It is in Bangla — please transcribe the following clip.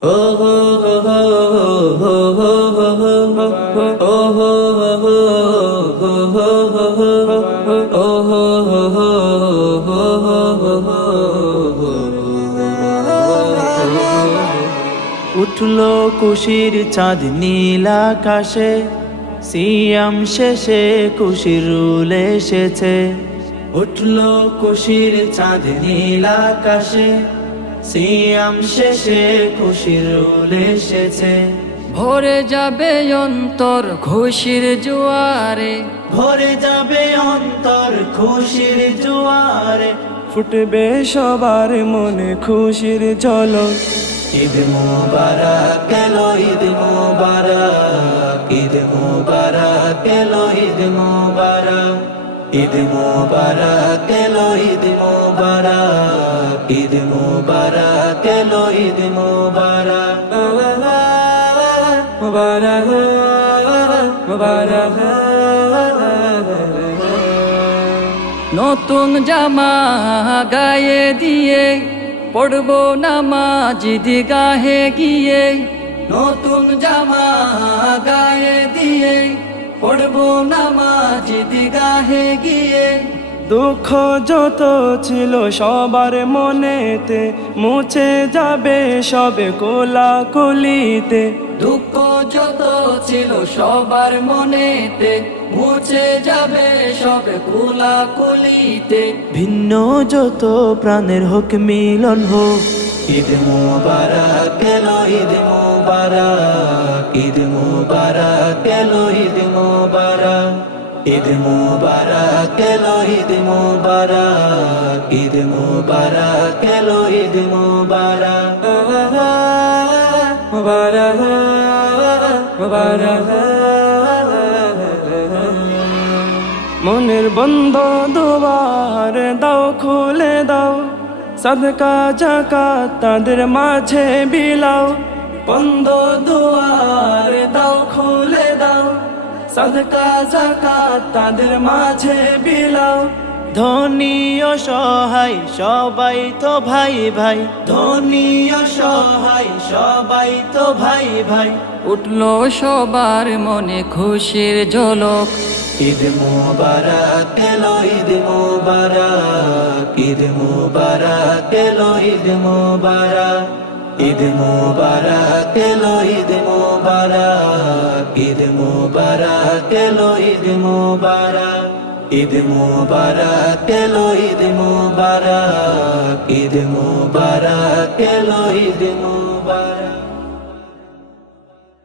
উঠলো খুশির চাঁদ নীল আকাশে, সিয়াম শেষে খুশির রুল এসেছে। উঠলো খুশির চাঁদ নীল আকাশে, সিয়াম শেষে খুশির রুল এসেছে। ভরে যাবে অন্তর খুশির জোয়ারে, ভরে যাবে অন্তর খুশির জোয়ারে, ফুটবে সবার মনে খুশির ঝলক। ঈদ মুবারক এলো, ঈদ মুবারক, ঈদ মুবারক এলো, ঈদ মুবারক, ঈদ মুবারক এলো, ঈদ মুবারক, ঈদ মুবারক এলো, ঈদ মুবারক, মুবারক মুবারক। নতুন জামা গায়ে দিয়ে পড়বো নামাজ ঈদগাহে গিয়ে। নতুন জামা গায়ে দিয়ে পড়বো নামাজ ঈদগাহে গিয়ে। দুঃখ যত ছিল সবার মনেতে, মুছে যাবে সবে কোলাকুলিতে। দুঃখ যত ছিল সবার মনেতে, মুছে যাবে সবে কোলাকুলিতে। ভিন্ন যত প্রাণের হোক মিলন হোক। ঈদ মুবারক এলো, ঈদ মুবারক, ঈদ মুবারক এলো, ঈদ মুবারক, ঈদ মুবারক এলো, ঈদ মুবারক, ঈদ মুবারক এলো, ঈদ মুবারক, মুবারক মুবারক। মনের বন্ধ দুয়ার দাও খুলে দাও, সাদকা যাকাত তাদের মাঝে বিলাও। বন্ধ দুয়ার দাও খুলে দাও, সাদকা যাকাত তাদের মাঝে বিলাও। ধনী অসহায় সবাই তো ভাই ভাই, ধনী অসহায় সবাই তো ভাই ভাই। উঠলো সবার মনে খুশির ঝলক। ঈদ মুবারক এলো, ঈদ মুবারক, ঈদ মুবারক এলো, ঈদ মুবারক, ঈদ মুবারক এলো, ঈদ মুবারক, ঈদ মুবারক এলো, ঈদ মুবারক, ঈদ মুবারক এলো, ঈদ মুবারক, ঈদ মুবারক এলো, ঈদ মুবারক।